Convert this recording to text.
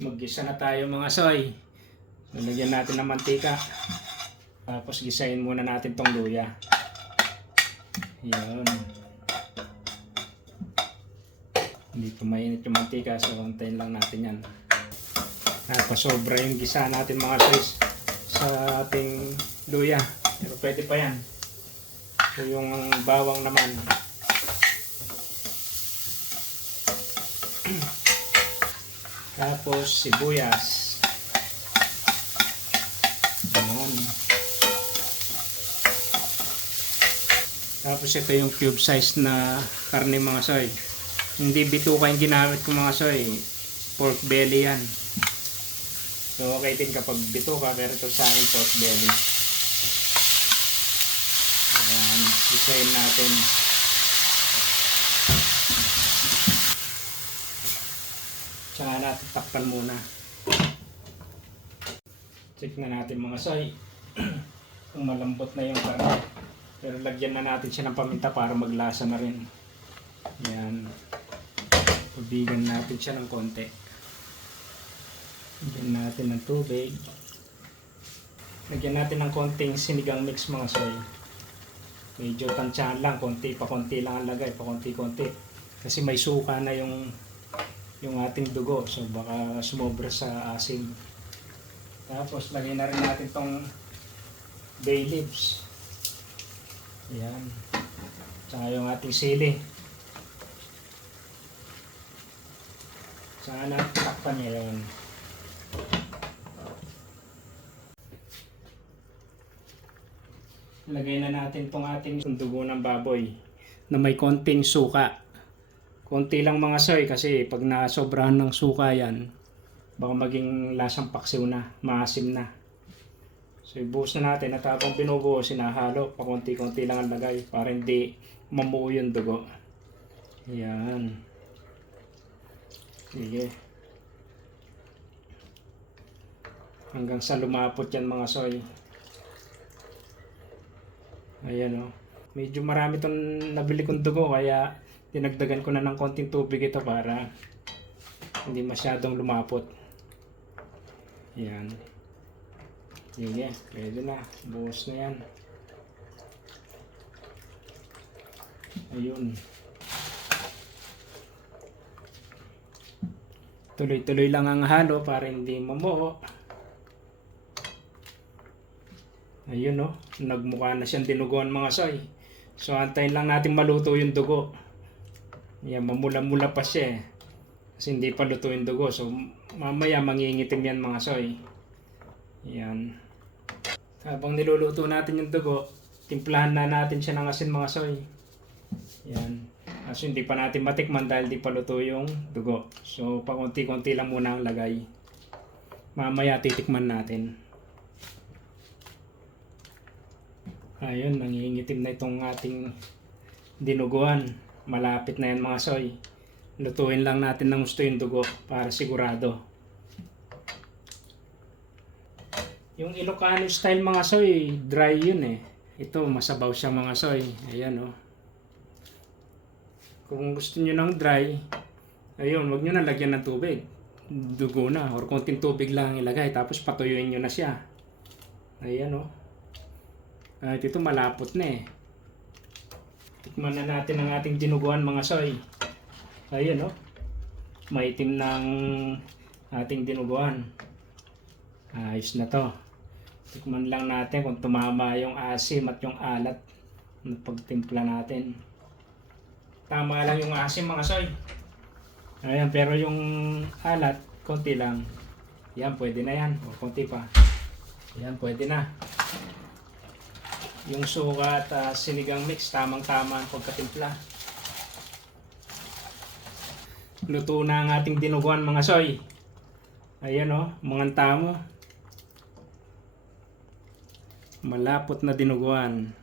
Mag-gisa na tayo mga soy. Lalagyan natin ng mantika. Tapos gisahin muna natin tong luya. Yan. Hindi pa mainit yung mantika, so antayin lang natin yan. Napasobra yung gisa natin mga soy sa ating luya. Pero pwede pa yan. So yung bawang naman. Tapos sibuyas. Ayan. Tapos ito yung cube size na karne mga soy. Hindi bituka yung ginamit ko mga soy. Pork belly yan. So okay din kapag bituka, pero ito sa akin pork belly. Ayan. Isayin natin. Tsaka natin takpan muna. Check na natin mga soy kung malambot na yung karne. Pero lagyan na natin siya ng paminta para maglasa na rin. Yan. Tubigan natin siya ng konti. Lagyan natin ng tubig. Lagyan natin ng konting sinigang mix mga soy. Medyo tansyahan lang, konti pa konti lang ang lagay, pa konti-konti. Kasi may suka na yung ating dugo, so baka sumobra sa asim. Tapos lagay na rin natin tong bay leaves. Ayan. Tsaka yung ating sili. Tsaka natin takpan niya yun. Lagay na natin tong ating dugo ng baboy na may konting suka. Konti lang mga soy kasi pag nasobrahan ng suka yan, baka maging lasang paksiw na, maasim na. So ibuhos na natin at habang binubuhos, sinahalo, pa konti-konti lang ang lagay para hindi mamuo yung dugo. Ayan. Sige. Hanggang sa lumapot yan mga soy. Ayan o. Medyo marami itong nabili kong dugo kaya dinagdagan ko na ng konting tubig ito para hindi masyadong lumapot. Yan. Sige, pwede na. Buhos na yan. Ayun. Tuloy-tuloy lang ang halo para hindi mamuo. Ayun o. Nagmukha na siyang dinuguan mga soy. So antayin lang natin maluto yung dugo. Yan, mamula-mula pa siya eh. Kasi hindi pa luto yung dugo. So mamaya mangingitim yan mga soy. Yan. Habang niluluto natin yung dugo, timplahan na natin siya ng asin mga soy. Yan. Kasi hindi pa natin matikman dahil di pa luto yung dugo. So pa konti-konti lang muna ang lagay. Mamaya titikman natin. Ayun, nangingitim na itong ating dinuguan. Malapit na yan mga soy. Lutuin lang natin ng gusto yung dugo para sigurado. Yung Ilocano style mga soy, dry yun eh. Ito, masabaw siya mga soy. Ayan o. Kung gusto nyo ng dry, ayun, wag nyo na lagyan ng tubig. Dugo na, or konting tubig lang ilagay. Tapos patuyuin nyo na siya. Ayan o. At ito malapot na eh. Tikman na natin ang ating dinuguan mga soy. Ayan o. Maitim ng ating dinuguan. Ayos na to. Tikman lang natin kung tumama yung asim at yung alat ng pagtimpla natin. Tama lang yung asim mga soy. Ayan, pero yung alat, konti lang. Yan, pwede na yan. O, konti pa. Yan, pwede na. Yung suka at sinigang mix, tamang-tama ang pagkatimpla. Luto na ang ating dinuguan mga soy. Ayan o, mga tamo. Malapot na dinuguan.